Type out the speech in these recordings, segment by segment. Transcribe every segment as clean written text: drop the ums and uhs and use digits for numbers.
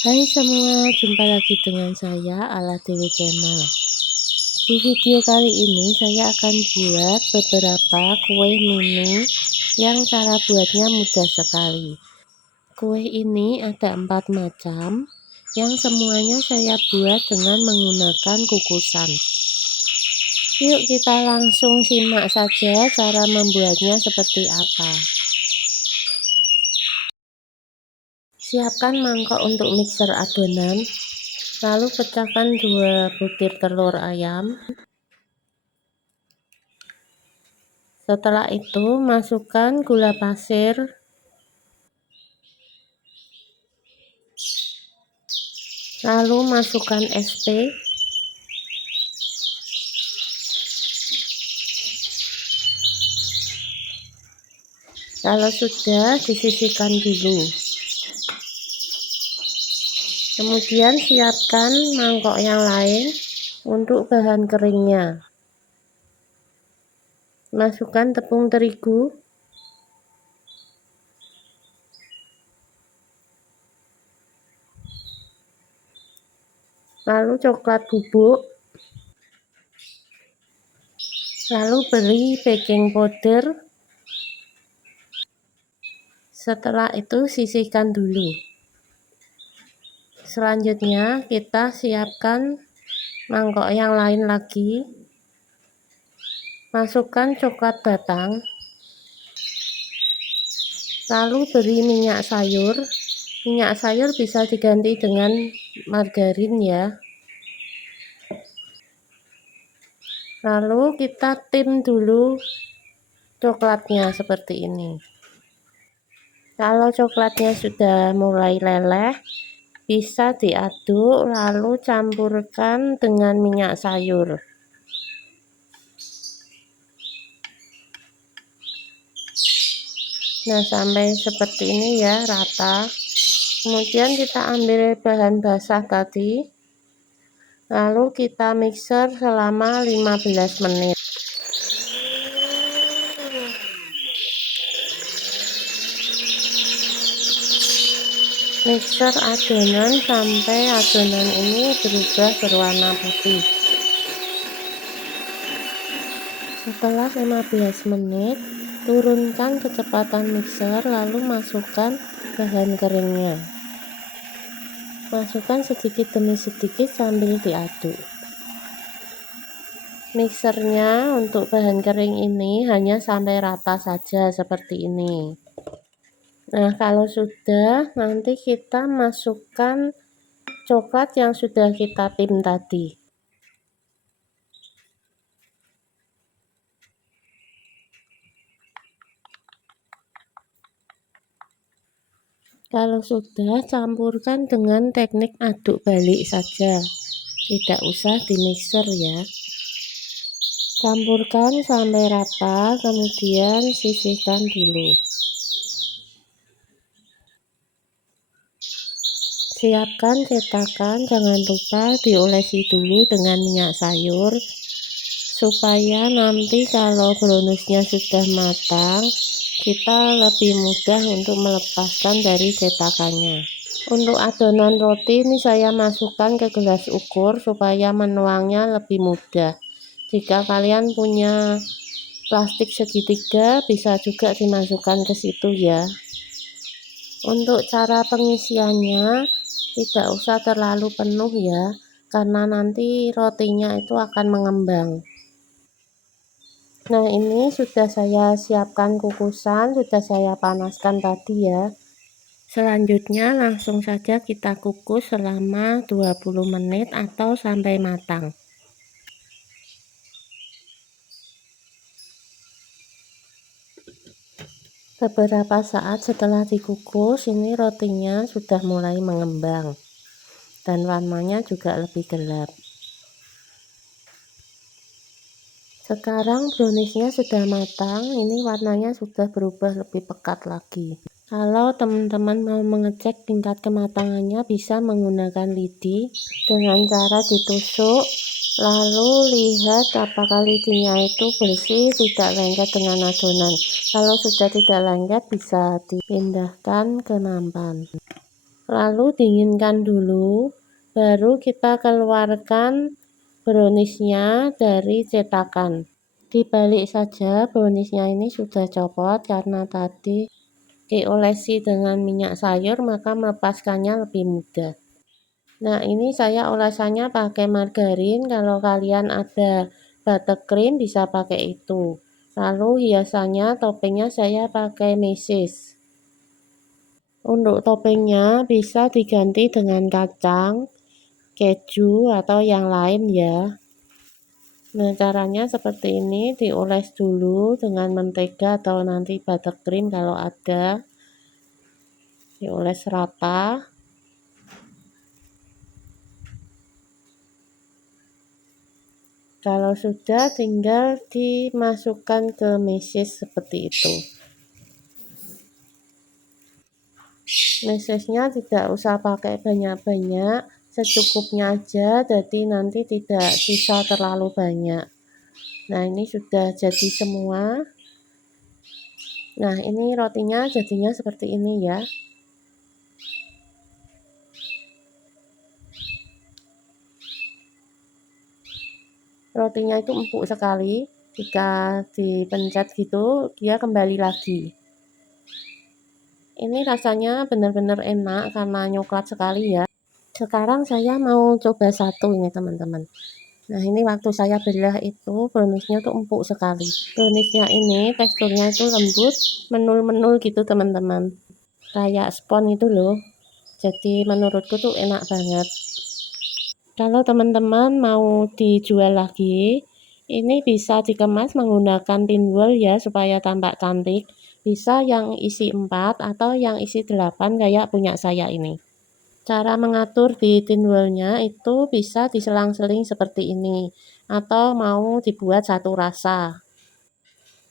Hai semua, jumpa lagi dengan saya Ala Dewi Channel. Di video kali ini saya akan buat beberapa kue mini yang cara buatnya mudah sekali. Kue ini ada 4 macam yang semuanya saya buat dengan menggunakan kukusan. Yuk kita langsung simak saja cara membuatnya seperti apa. Siapkan mangkok untuk mixer adonan. Lalu pecahkan 2 butir telur ayam. Setelah itu masukkan gula pasir, lalu masukkan SP, kalau sudah disisihkan dulu. Kemudian siapkan mangkok yang lain untuk bahan keringnya. Masukkan tepung terigu, lalu coklat bubuk, lalu beri baking powder. Setelah itu sisihkan dulu. Selanjutnya kita siapkan mangkok yang lain lagi. Masukkan coklat batang, lalu beri minyak sayur. Minyak sayur bisa diganti dengan margarin ya. Lalu kita tim dulu coklatnya seperti ini. Kalau coklatnya sudah mulai leleh, bisa diaduk lalu campurkan dengan minyak sayur. Nah, sampai seperti ini ya, rata. Kemudian kita ambil bahan basah tadi, lalu kita mixer selama 15 menit. Mixer adonan sampai adonan ini berubah berwarna putih. Setelah 15 menit, turunkan kecepatan mixer lalu masukkan bahan keringnya. Masukkan sedikit demi sedikit sambil diaduk. Mixernya untuk bahan kering ini hanya sampai rata saja seperti ini. Nah, kalau sudah, nanti kita masukkan coklat yang sudah kita tim tadi. Kalau sudah, campurkan dengan teknik aduk balik saja, tidak usah di mixer ya. Campurkan sampai rata, kemudian sisihkan dulu. Siapkan cetakan, jangan lupa diolesi dulu dengan minyak sayur, supaya nanti kalau browniesnya sudah matang, kita lebih mudah untuk melepaskan dari cetakannya. Untuk adonan roti ini saya masukkan ke gelas ukur supaya menuangnya lebih mudah. Jika kalian punya plastik segitiga, bisa juga dimasukkan ke situ ya. Untuk cara pengisiannya tidak usah terlalu penuh ya, karena nanti rotinya itu akan mengembang. Nah, ini sudah saya siapkan kukusan, sudah saya panaskan tadi ya. Selanjutnya langsung saja kita kukus selama 20 menit atau sampai matang. Beberapa saat setelah dikukus, ini rotinya sudah mulai mengembang dan warnanya juga lebih gelap. Sekarang browniesnya sudah matang, ini warnanya sudah berubah lebih pekat lagi. Kalau teman-teman mau mengecek tingkat kematangannya, bisa menggunakan lidi dengan cara ditusuk, lalu lihat apakah lidinya itu bersih, tidak lengket dengan adonan. Kalau sudah tidak lengket, bisa dipindahkan ke nampan. lalu dinginkan dulu, baru kita keluarkan browniesnya dari cetakan. Dibalik saja, browniesnya ini sudah copot karena tadi diolesi dengan minyak sayur, maka melepaskannya lebih mudah. Nah, ini saya olesannya pakai margarin. Kalau kalian ada buttercream bisa pakai itu. Lalu hiasannya, toppingnya saya pakai mesis. Untuk toppingnya bisa diganti dengan kacang, keju, atau yang lain ya. Nah, caranya seperti ini, dioles dulu dengan mentega atau nanti buttercream kalau ada. Dioles rata. Kalau sudah, tinggal dimasukkan ke mesis seperti itu. Mesisnya tidak usah pakai banyak-banyak, secukupnya aja, jadi nanti tidak sisa terlalu banyak. Nah, ini sudah jadi semua. Nah, ini rotinya jadinya seperti ini ya. Rotinya itu empuk sekali. Jika dipencet gitu, dia kembali lagi. Ini rasanya benar-benar enak karena coklat sekali ya. Sekarang saya mau coba satu ini teman-teman. Nah, ini waktu saya belah itu browniesnya tuh empuk sekali. Browniesnya ini teksturnya itu lembut, menul-menul gitu teman-teman. Kayak spon itu loh. Jadi menurutku tuh enak banget. Kalau teman-teman mau dijual lagi, ini bisa dikemas menggunakan tin wool ya supaya tampak cantik. Bisa yang isi 4 atau yang isi 8 kayak punya saya ini. Cara mengatur di tin woolnya itu bisa diselang-seling seperti ini, atau mau dibuat satu rasa.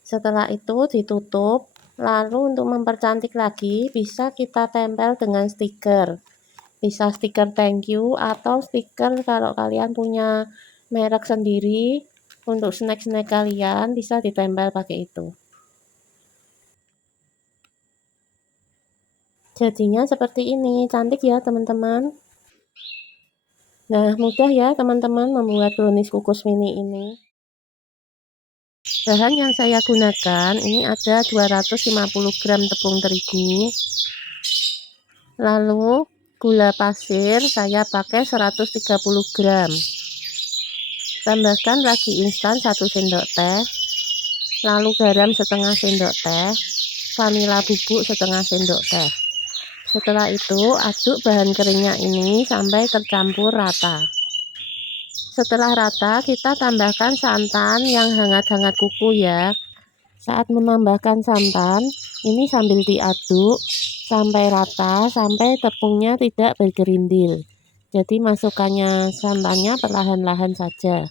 Setelah itu ditutup, lalu untuk mempercantik lagi bisa kita tempel dengan stiker. Bisa stiker thank you atau stiker kalau kalian punya merek sendiri untuk snack-snack kalian bisa ditempel pakai itu. Jadinya seperti ini, cantik ya teman-teman. Nah, mudah ya teman-teman membuat brownies kukus mini ini. Bahan yang saya gunakan ini ada 250 gram tepung terigu, lalu gula pasir saya pakai 130 gram, tambahkan ragi instan 1 sendok teh, lalu garam setengah sendok teh, vanila bubuk setengah sendok teh. Setelah itu aduk bahan keringnya ini sampai tercampur rata. Setelah rata kita tambahkan santan yang hangat-hangat kuku ya. Saat menambahkan santan ini sambil diaduk sampai rata, sampai tepungnya tidak bergerindil. Jadi masukkannya santannya perlahan-lahan saja.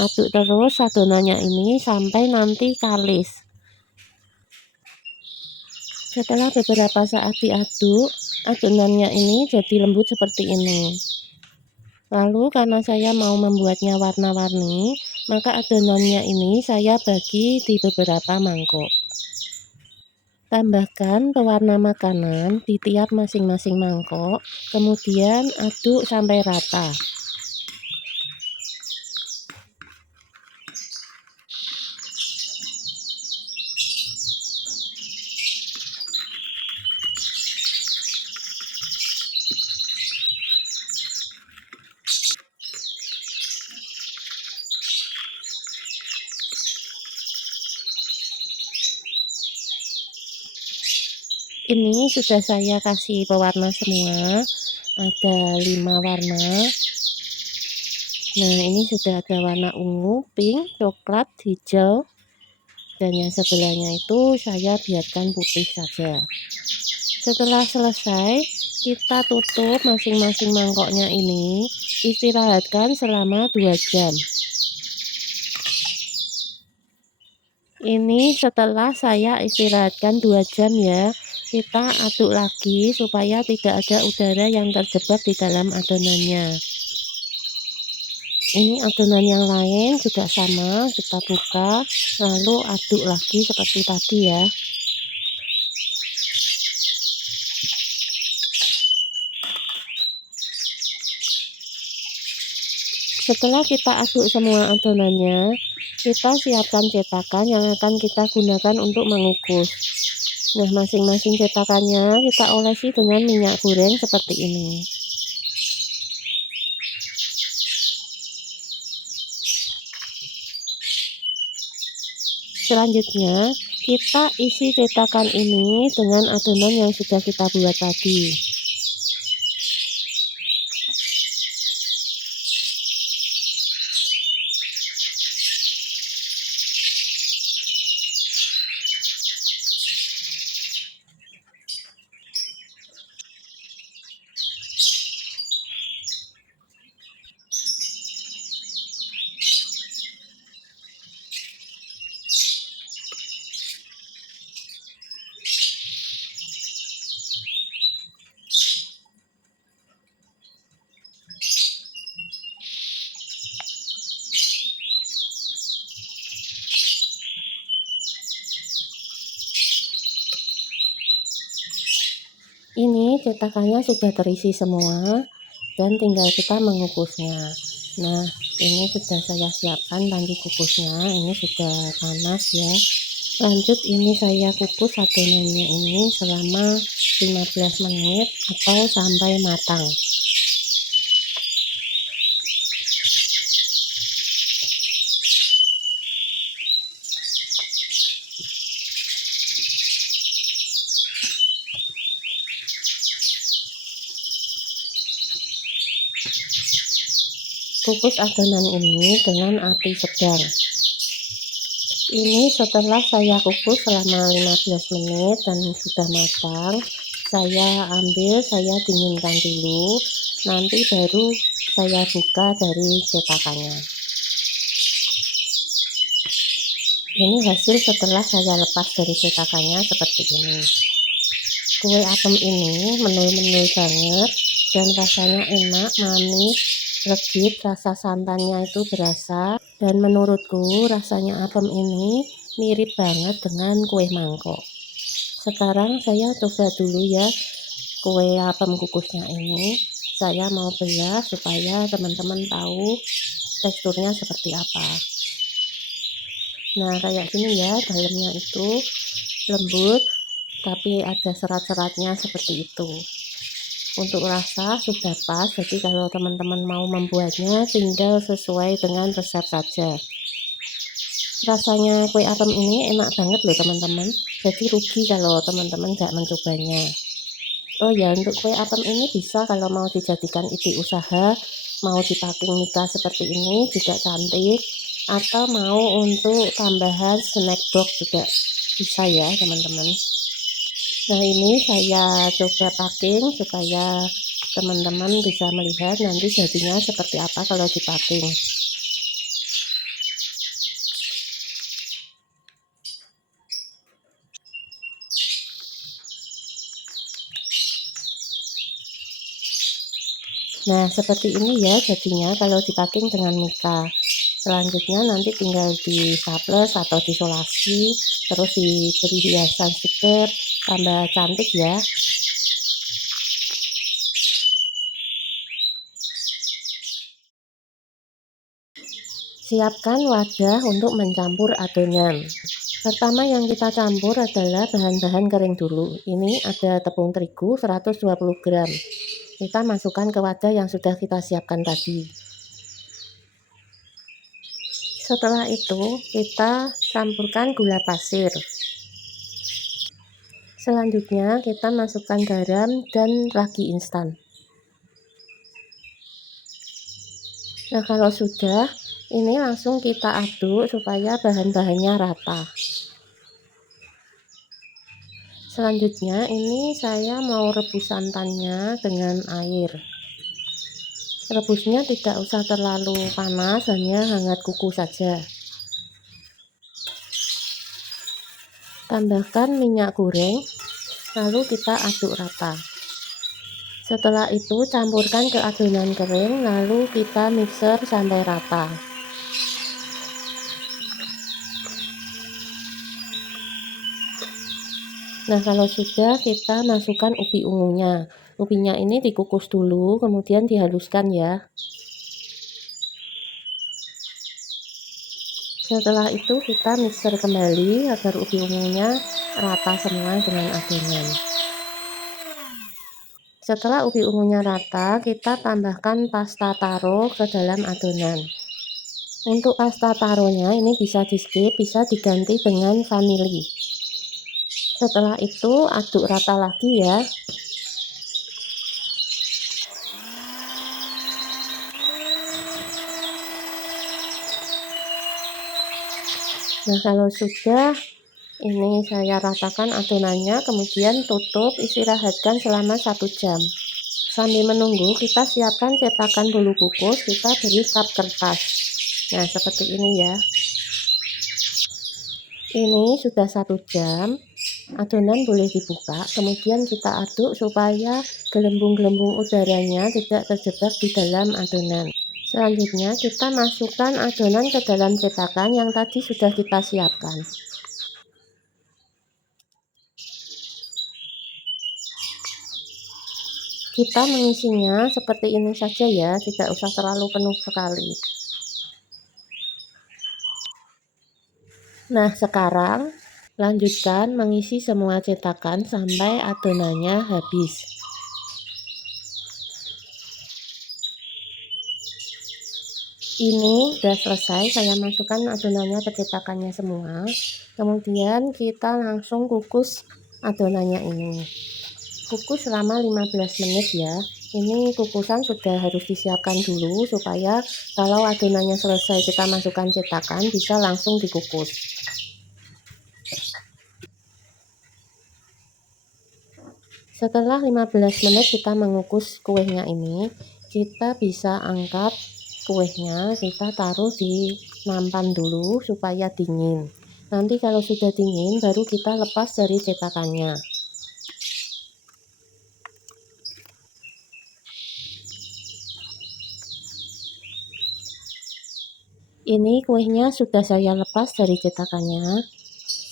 Aduk terus adonannya ini sampai nanti kalis. Setelah beberapa saat diaduk, adonannya ini jadi lembut seperti ini. Lalu karena saya mau membuatnya warna-warni, maka adonannya ini saya bagi di beberapa mangkok. Tambahkan pewarna makanan di tiap masing-masing mangkok, kemudian aduk sampai rata. Ini sudah saya kasih pewarna semua, ada 5 warna. Nah, ini sudah ada warna ungu, pink, coklat, hijau, dan yang sebelahnya itu saya biarkan putih saja. Setelah selesai, kita tutup masing-masing mangkoknya ini, istirahatkan selama 2 jam. Ini setelah saya istirahatkan 2 jam ya, kita aduk lagi supaya tidak ada udara yang terjebak di dalam adonannya. Ini adonan yang lain juga sama, kita buka lalu aduk lagi seperti tadi ya. Setelah kita aduk semua adonannya, kita siapkan cetakan yang akan kita gunakan untuk mengukus. Nah, masing-masing cetakannya kita olesi dengan minyak goreng seperti ini. Selanjutnya, kita isi cetakan ini dengan adonan yang sudah kita buat tadi. Ini cetakannya sudah terisi semua dan tinggal kita mengukusnya. Nah, ini sudah saya siapkan panci kukusnya, ini sudah panas ya. Lanjut, ini saya kukus adonannya ini selama 15 menit atau sampai matang. Kukus adonan ini dengan api sedang. Ini setelah saya kukus selama 15 menit dan sudah matang, saya ambil, saya dinginkan dulu, nanti baru saya buka dari cetakannya. Ini hasil setelah saya lepas dari cetakannya seperti ini. Kue apem ini menul-menul banget dan rasanya enak, manis, legit, rasa santannya itu berasa, dan menurutku rasanya apem ini mirip banget dengan kue mangkok. Sekarang saya coba dulu ya kue apem kukusnya ini. Saya mau belah supaya teman-teman tahu teksturnya seperti apa. Nah, kayak gini ya, dalamnya itu lembut tapi ada serat-seratnya seperti itu. Untuk rasa sudah pas, jadi kalau teman-teman mau membuatnya tinggal sesuai dengan resep saja. Rasanya kue apem ini enak banget loh teman-teman, jadi rugi kalau teman-teman nggak mencobanya. Oh ya, untuk kue apem ini bisa kalau mau dijadikan ide usaha, mau di packing nikah seperti ini juga cantik, atau mau untuk tambahan snack box juga bisa ya teman-teman. Nah, ini saya coba packing supaya teman-teman bisa melihat nanti jadinya seperti apa kalau dipacking. Nah, seperti ini ya jadinya kalau dipacking dengan mika. Selanjutnya nanti tinggal di staples atau disolasi, terus diberi hiasan stiker, tambah cantik ya. Siapkan wadah untuk mencampur adonan. Pertama yang kita campur adalah bahan-bahan kering dulu. Ini ada tepung terigu 120 gram. Kita masukkan ke wadah yang sudah kita siapkan tadi. Setelah itu kita campurkan gula pasir. Selanjutnya kita masukkan garam dan ragi instan. Nah, kalau sudah, ini langsung kita aduk supaya bahan-bahannya rata. Selanjutnya ini saya mau rebus santannya dengan air. Rebusnya tidak usah terlalu panas, hanya hangat kuku saja. Tambahkan minyak goreng, lalu kita aduk rata. Setelah itu campurkan ke adonan kering, lalu kita mixer sampai rata. Nah, kalau sudah, kita masukkan ubi ungunya. Ubinya ini dikukus dulu, kemudian dihaluskan ya. Setelah itu kita mixer kembali agar ubi ungunya rata semua dengan adonan. Setelah ubi ungunya rata, kita tambahkan pasta taro ke dalam adonan. Untuk pasta taronya ini bisa di skip, bisa diganti dengan vanili. Setelah itu aduk rata lagi ya. Nah, kalau sudah ini saya ratakan adonannya, kemudian tutup, istirahatkan selama 1 jam. Sambil menunggu, kita siapkan cetakan bolu kukus, kita beri cup kertas. Nah, seperti ini ya. Ini sudah 1 jam. Adonan boleh dibuka, kemudian kita aduk supaya gelembung-gelembung udaranya tidak terjebak di dalam adonan. Selanjutnya kita masukkan adonan ke dalam cetakan yang tadi sudah kita siapkan. Kita mengisinya seperti ini saja ya, tidak usah terlalu penuh sekali. Nah, sekarang lanjutkan mengisi semua cetakan sampai adonannya habis. Ini sudah selesai, saya masukkan adonannya ke cetakannya semua. Kemudian kita langsung kukus adonannya ini. Kukus selama 15 menit ya. Ini kukusan sudah harus disiapkan dulu supaya kalau adonannya selesai kita masukkan cetakan bisa langsung dikukus. Setelah 15 menit kita mengukus kuenya ini, kita bisa angkat kuenya, kita taruh di nampan dulu supaya dingin. Nanti kalau sudah dingin baru kita lepas dari cetakannya. Ini kuenya sudah saya lepas dari cetakannya.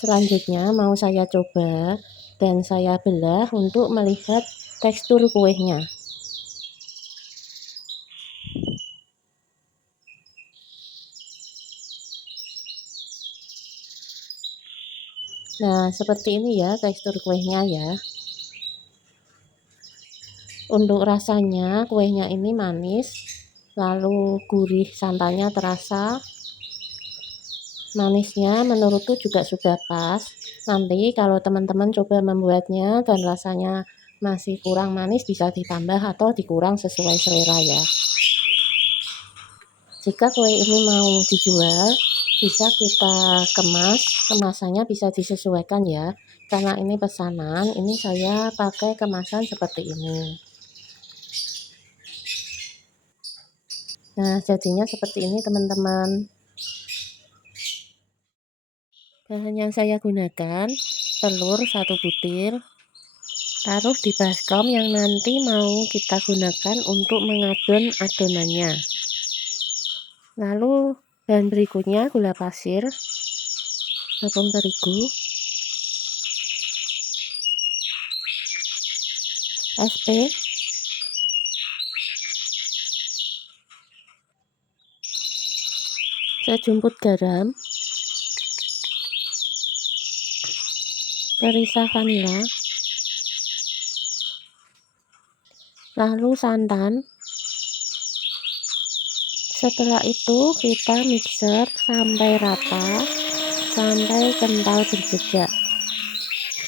Selanjutnya mau saya coba dan saya belah untuk melihat tekstur kuenya. Nah, seperti ini ya tekstur kuenya ya. Untuk rasanya kuenya ini manis, lalu gurih santannya terasa. Manisnya menurutku juga sudah pas. Nanti kalau teman-teman coba membuatnya dan rasanya masih kurang manis bisa ditambah atau dikurang sesuai selera ya. Jika kue ini mau dijual, bisa kita kemas, kemasannya bisa disesuaikan ya. Karena ini pesanan, ini saya pakai kemasan seperti ini. Nah, jadinya seperti ini teman-teman. Bahan yang saya gunakan, telur 1 butir, taruh di baskom yang nanti mau kita gunakan untuk mengadon adonannya. Lalu bahan berikutnya gula pasir, tepung terigu, SP, sejumput garam, perisa vanila, lalu santan. Setelah itu kita mixer sampai rata, sampai kental berjejak.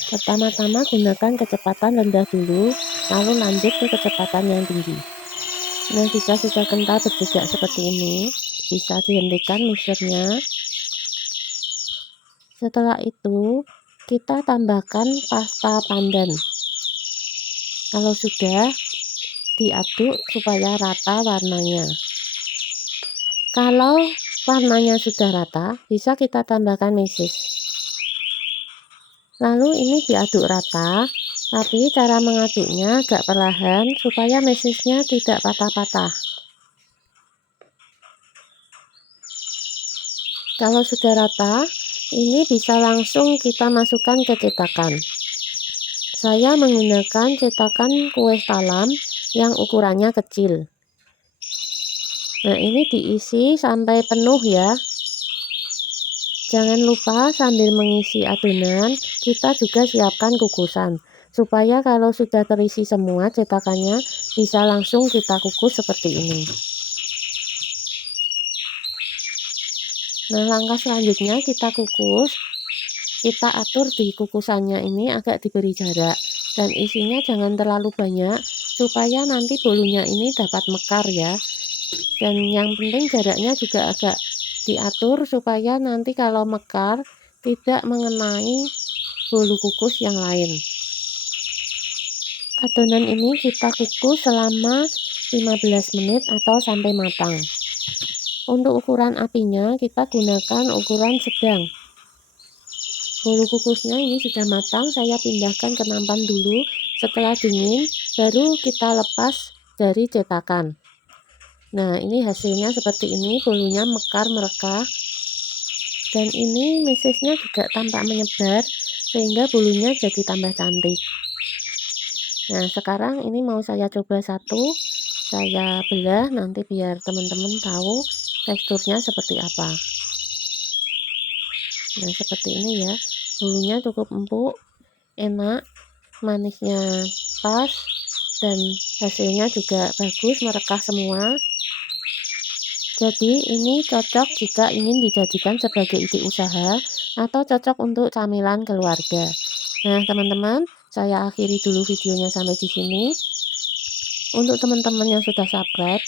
Pertama-tama gunakan kecepatan rendah dulu, lalu lanjut ke kecepatan yang tinggi. Nah, jika sudah kental berjejak seperti ini, bisa dihentikan mixernya. Setelah itu kita tambahkan pasta pandan. Kalau sudah, diaduk supaya rata warnanya. Kalau warnanya sudah rata, bisa kita tambahkan mesis. Lalu ini diaduk rata, tapi cara mengaduknya agak perlahan supaya mesisnya tidak patah-patah. Kalau sudah rata, ini bisa langsung kita masukkan ke cetakan. Saya menggunakan cetakan kue talam yang ukurannya kecil. Nah, ini diisi sampai penuh ya. Jangan lupa sambil mengisi adonan, kita juga siapkan kukusan, supaya kalau sudah terisi semua cetakannya, bisa langsung kita kukus seperti ini. Nah, langkah selanjutnya kita kukus, kita atur di kukusannya ini agak diberi jarak, dan isinya jangan terlalu banyak, supaya nanti bolunya ini dapat mekar ya. Dan yang penting jaraknya juga agak diatur supaya nanti kalau mekar tidak mengenai bolu kukus yang lain. Adonan ini kita kukus selama 15 menit atau sampai matang. Untuk ukuran apinya kita gunakan ukuran sedang. Bolu kukusnya ini sudah matang, saya pindahkan ke nampan dulu. Setelah dingin baru kita lepas dari cetakan. Nah, ini hasilnya seperti ini, bolunya mekar merekah, dan ini mesesnya juga tampak menyebar sehingga bolunya jadi tambah cantik. Nah, sekarang ini mau saya coba satu, saya belah nanti biar teman-teman tahu teksturnya seperti apa. Nah, seperti ini ya, bolunya cukup empuk, enak, manisnya pas, dan hasilnya juga bagus, merekah semua. Jadi ini cocok jika ingin dijadikan sebagai ide usaha atau cocok untuk camilan keluarga. Nah, teman-teman, saya akhiri dulu videonya sampai di sini. Untuk teman-teman yang sudah subscribe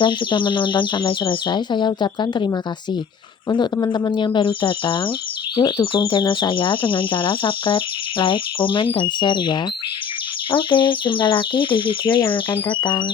dan sudah menonton sampai selesai, saya ucapkan terima kasih. Untuk teman-teman yang baru datang, yuk dukung channel saya dengan cara subscribe, like, komen, dan share ya. Oke, jumpa lagi di video yang akan datang.